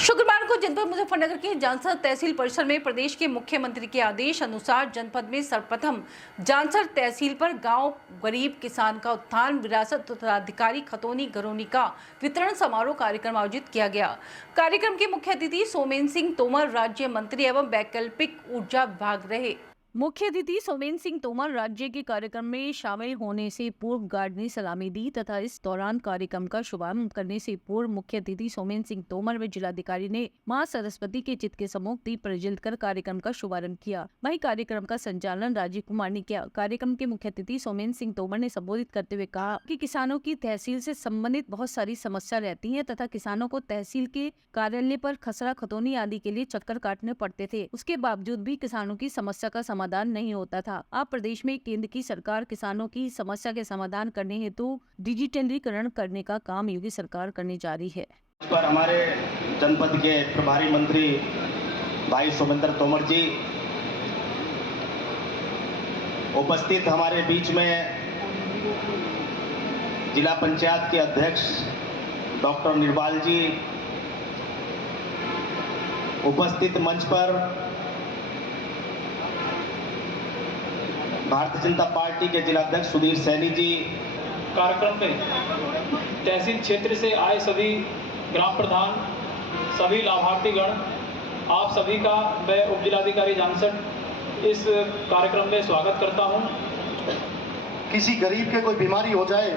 शुक्रवार को जनपद मुजफ्फरनगर के जानसर तहसील परिसर में प्रदेश के मुख्यमंत्री के आदेश अनुसार जनपद में सर्वप्रथम जानसर तहसील पर गांव गरीब किसान का उत्थान विरासत उत्तराधिकारी खतौनी घरौनी का वितरण समारोह कार्यक्रम आयोजित किया गया। कार्यक्रम के मुख्य अतिथि सोमेन सिंह तोमर राज्य मंत्री एवं वैकल्पिक ऊर्जा विभाग रहे। मुख्य अतिथि सोमेन सिंह तोमर राज्य के कार्यक्रम में शामिल होने से पूर्व गार्ड ने सलामी दी तथा इस दौरान कार्यक्रम का शुभारंभ करने से पूर्व मुख्य अतिथि सोमेन सिंह तोमर व जिलाधिकारी ने मां सरस्वती के चित्र के सम्मुख दीप प्रज्वलित कर कार्यक्रम का शुभारंभ किया। वहीं कार्यक्रम का संचालन राजीव कुमार ने किया। कार्यक्रम के मुख्य अतिथि सोमेन सिंह तोमर ने संबोधित करते हुए कहा कि किसानों की तहसील से संबंधित बहुत सारी समस्या रहती है तथा किसानों को तहसील के कार्यालय पर खसरा खतौनी आदि के लिए चक्कर काटने पड़ते थे। उसके बावजूद भी किसानों की समस्या का समाधान नहीं होता था। अब प्रदेश में केंद्र की सरकार किसानों की समस्या के समाधान करने हेतु डिजिटलीकरण करने का काम योगी सरकार करने जा रही है। इस पर हमारे जनपद के प्रभारी मंत्री भाई सोमेंद्र तोमर जी उपस्थित, हमारे बीच में जिला पंचायत के अध्यक्ष डॉक्टर निर्वाल जी उपस्थित, मंच पर भारतीय जनता पार्टी के जिलाध्यक्ष सुधीर सैनी जी। कार्यक्रम में तहसील क्षेत्र से आए सभी ग्राम प्रधान, सभी लाभार्थीगण, आप सभी का मैं उप जिलाधिकारी जानसर इस कार्यक्रम में स्वागत करता हूं। किसी गरीब के कोई बीमारी हो जाए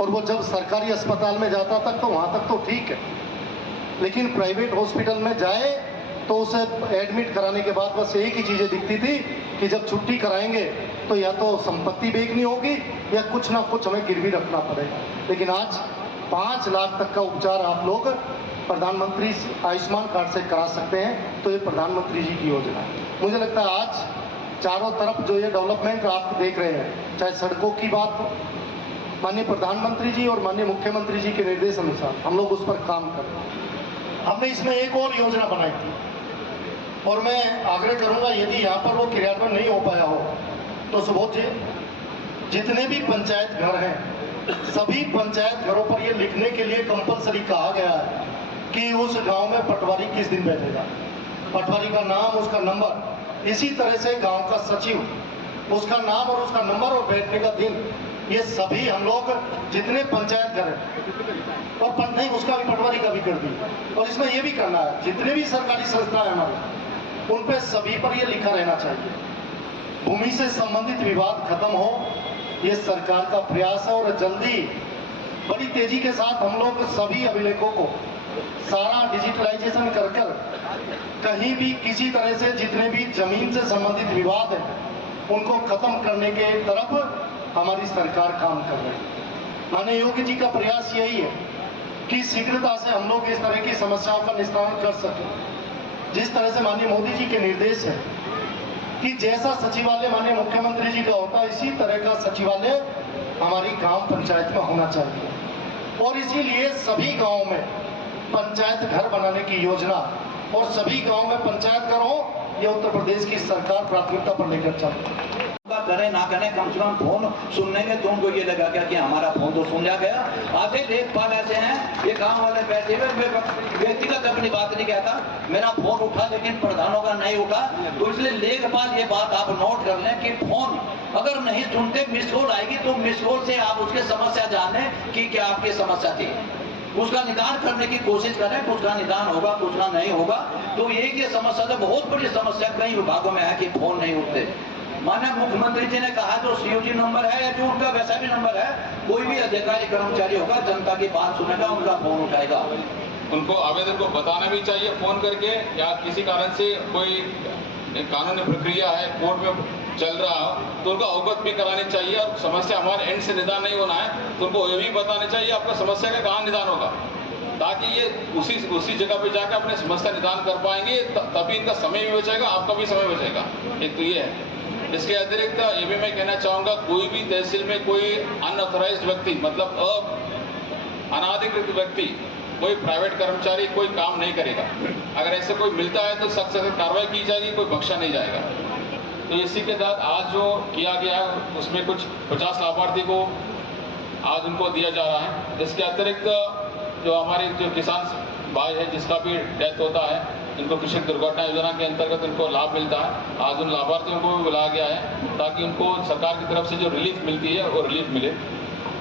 और वो जब सरकारी अस्पताल में जाता तक तो वहाँ तक तो ठीक है, लेकिन प्राइवेट हॉस्पिटल में जाए तो उसे एडमिट कराने के बाद बस एक ही चीज़ें दिखती थी कि जब छुट्टी कराएंगे तो या तो संपत्ति बेचनी होगी या कुछ ना कुछ हमें गिरवी रखना पड़ेगा। लेकिन आज 5 लाख तक का उपचार आप लोग प्रधानमंत्री आयुष्मान कार्ड से करा सकते हैं, तो ये प्रधानमंत्री जी की योजना है। मुझे लगता है आज चारों तरफ जो ये डेवलपमेंट आप देख रहे हैं, चाहे सड़कों की बात हो, माननीय प्रधानमंत्री जी और माननीय मुख्यमंत्री जी के निर्देश अनुसार हम लोग उस पर काम कर रहे हैं। हमने इसमें एक और योजना बनाई थी और मैं आग्रह करूंगा, यदि यहाँ पर वो क्रियान्वयन नहीं हो पाया हो तो सुबोध जी, जितने भी पंचायत घर हैं सभी पंचायत घरों पर ये लिखने के लिए कंपलसरी कहा गया है कि उस गांव में पटवारी किस दिन बैठेगा, पटवारी का नाम, उसका नंबर। इसी तरह से गांव का सचिव, उसका नाम और उसका नंबर और बैठने का दिन, ये सभी हम लोग जितने पंचायत घर हैं और नहीं उसका भी पटवारी का भी कर दी। और इसमें ये भी करना है, जितने भी सरकारी संस्था है हमारे उन पे सभी पर ये लिखा रहना चाहिए। भूमि से संबंधित विवाद खत्म हो, ये सरकार का प्रयास है और जल्दी बड़ी तेजी के साथ हम लोग सभी अभिलेखों को सारा डिजिटलाइजेशन कर कहीं भी किसी तरह से जितने भी जमीन से संबंधित विवाद है उनको खत्म करने के तरफ हमारी सरकार काम कर रही है। माननीय योगी जी का प्रयास यही है कि शीघ्रता से हम लोग इस तरह की समस्याओं का निस्तारण कर सकें। जिस तरह से माननीय मोदी जी के निर्देश है कि जैसा सचिवालय माननीय मुख्यमंत्री जी का होता है, इसी तरह का सचिवालय हमारी गांव पंचायत में होना चाहिए। और इसीलिए सभी गांवों में पंचायत घर बनाने की योजना और सभी गांव में पंचायत घर हो, ये उत्तर प्रदेश की सरकार प्राथमिकता पर लेकर चलती है। करें ना करें, कम से कम फोन सुनने में तुमको ये लगा क्या कि हमारा फोन तो सुन गया। आधे लेखपाल ऐसे हैं, ये गांव वाले बैठे हुए, व्यक्तिगत अपनी बात नहीं कहता, मेरा फोन उठा लेकिन प्रधानों का नहीं उठा। तो इसलिए लेखपाल ये बात आप नोट कर लें कि फोन अगर नहीं सुनते मिस कॉल आएगी तो मिस कॉल से आप उसकी समस्या जाने कि क्या आपकी समस्या थी, उसका निदान करने की कोशिश करें। कुछ का निदान होगा, कुछ का नहीं होगा। तो ये समस्या तो बहुत बड़ी समस्या कई विभागों में है कि फोन नहीं उठते। माननीय मुख्यमंत्री जी ने कहा जो सीओजी नंबर है या जो उनका वैसा भी नंबर है, कोई भी अधिकारी कर्मचारी होगा जनता की बात सुनेगा, उनका फोन उठाएगा। उनको आवेदन को बताना भी चाहिए फोन करके, या किसी कारण से कोई कानूनी प्रक्रिया है कोर्ट में चल रहा हो तो उनको अवगत भी करानी चाहिए। और समस्या हमारे एंड से निदान नहीं होना है तो उनको ये भी बताना चाहिए आपका समस्या का कहाँ निदान होगा, ताकि ये उसी जगह पे जाकर अपने समस्या निदान कर पाएंगे। तभी इनका समय भी बचेगा, आपका भी समय बचेगा। एक तो ये है। इसके अतिरिक्त ये भी मैं कहना चाहूँगा, कोई भी तहसील में कोई अनऑथराइज्ड व्यक्ति, मतलब अनाधिकृत व्यक्ति, कोई प्राइवेट कर्मचारी कोई काम नहीं करेगा। अगर ऐसे कोई मिलता है तो सख्त से कार्रवाई की जाएगी, कोई बख्शा नहीं जाएगा। तो इसी के तहत आज जो किया गया उसमें कुछ 50 लाभार्थी को आज उनको दिया जा रहा है। इसके अतिरिक्त जो हमारे जो किसान भाई है जिसका भी डेथ होता है, इनको कृषक दुर्घटना योजना के अंतर्गत इनको लाभ मिलता है। आज उन लाभार्थियों को भी बुलाया गया है ताकि उनको सरकार की तरफ से जो रिलीफ मिलती है वो रिलीफ मिले।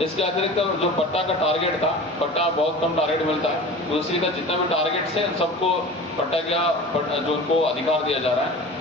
इसके अतिरिक्त जो पट्टा का टारगेट था, पट्टा बहुत कम टारगेट मिलता है, दूसरी का जितना भी टारगेट से सबको पट्टा का जो उनको अधिकार दिया जा रहा है।